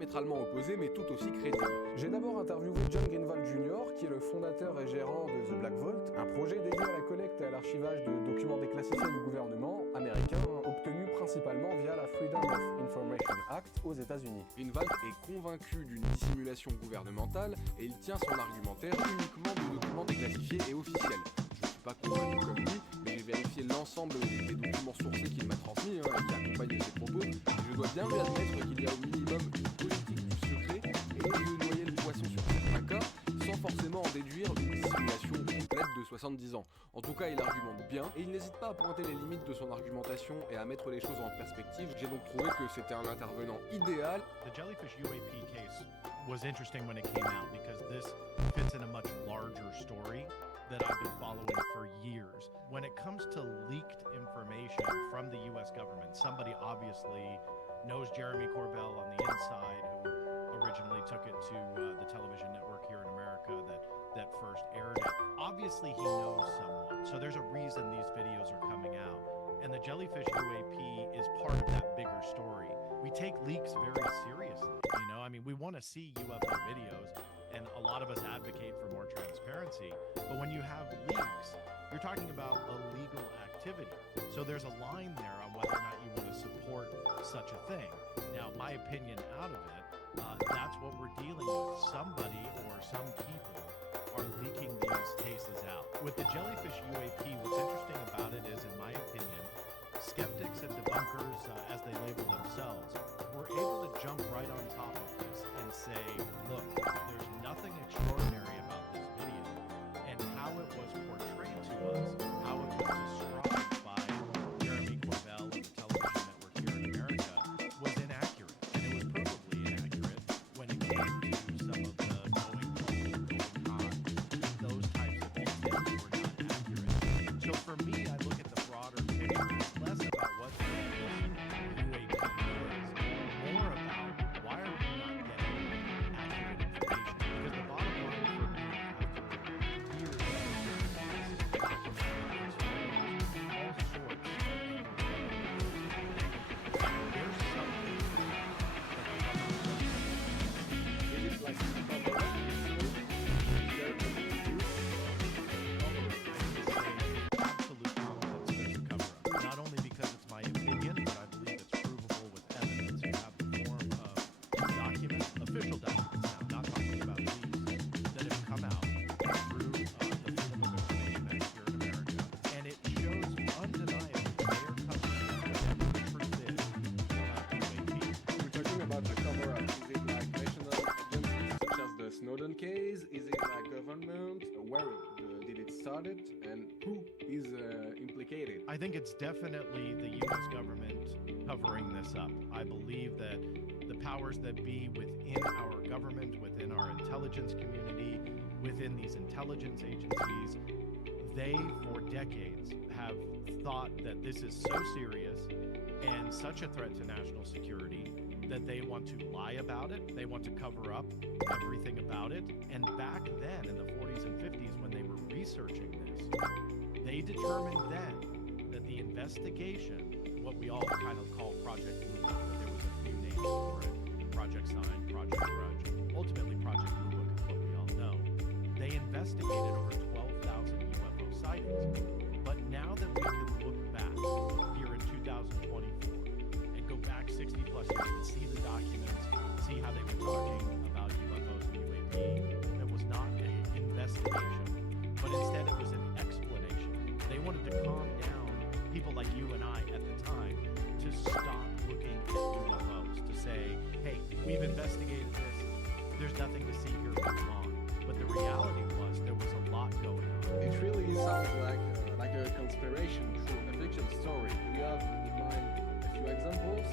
diamétralement opposés mais tout aussi crédibles. J'ai d'abord interviewé John Greenwald Jr., qui est le fondateur et gérant de The Black Vault, un projet dédié à la collecte et à l'archivage de documents déclassifiés du gouvernement américain, obtenus principalement via la Freedom of Information Act aux États-Unis. Greenwald est convaincu d'une dissimulation gouvernementale et il tient son argumentaire uniquement de documents déclassifiés et officiels. Je ne suis pas convaincu comme lui, mais j'ai vérifié l'ensemble des documents sourcés qu'il m'a transmis et qui accompagnent ses propos, et je dois bien lui admettre qu'il y a au minimum une politique du secret et de noyer le poisson sur certains cas, sans forcément en déduire une dissimulation complète de 70 ans. En tout cas, il argumente bien, et il n'hésite pas à pointer les limites de son argumentation et à mettre les choses en perspective. J'ai donc trouvé que c'était un intervenant idéal. The jellyfish UAP case was interesting when it came out because this fits in a much larger story that I've been following for years. When it comes to leaked information from the US government, somebody obviously knows Jeremy Corbell on the inside, who originally took it to the television network here in America that first aired it. Obviously he knows someone, so there's a reason these videos are coming out. And the jellyfish UAP is part of that bigger story. We take leaks very seriously, you know? I mean, we want to see UFO videos, and a lot of us advocate for more transparency. But when you have leaks, you're talking about illegal activity. So there's a line there on whether or not you want to support such a thing. Now, my opinion out of it, that's what we're dealing with. Somebody or some people are leaking these cases out. With the jellyfish UAP, what's interesting about it is, in my opinion, skeptics and debunkers, as they label themselves, were able to jump right on top of this and say, look, there's nothing extraordinary about this video, and how it was portrayed to us, how it was described by Jeremy Corbell of the television network here in America was inaccurate, and it was provably inaccurate when it came to some of the going on, those types of details were not accurate. So for me, I look at the broader picture. It's less about what the UAP is, more about why are we not getting accurate information? Because the bottom line for me, after years of documentaries, all sorts of there's something Is it like cover up? absolute confidence there's a cover-up. Not only because it's my opinion, but I believe it's provable with evidence. You have the form of documents, official documents now, not talking about leaks, that have come out through the Freedom of Information Act here in America, and it shows undeniably they are covering whatever the truth is about UAP. We're talking about the cover-up. Is it like national agencies such as the Snowden case? Is it like government? Where did it start it? And who is implicated? I think it's definitely the U.S. government covering this up. I believe that the powers that be within our government, within our intelligence community, within these intelligence agencies, they, for decades, have thought that this is so serious and such a threat to national security that they want to lie about it, they want to cover up everything about it. And back then, in the 40s and 50s, when they were researching this, they determined then that the investigation, what we all kind of call Project Blue Book, but there was a few names for it, Project Sign, Project Grudge, ultimately Project Blue Book is what we all know. They investigated over 12,000 UFO sightings. But now that we can look back here in 2024 and go back 60 plus years and see the documents, see how they were talking about UFOs and UAP, that was not an investigation, but instead it was an explanation. They wanted to calm down people like you and I at the time to stop looking at UFOs, to say, hey, we've investigated this, there's nothing to see here, move on. But the reality was there was a lot going on. It really sounds like a conspiration through a fiction story. Do you have in mind a few examples?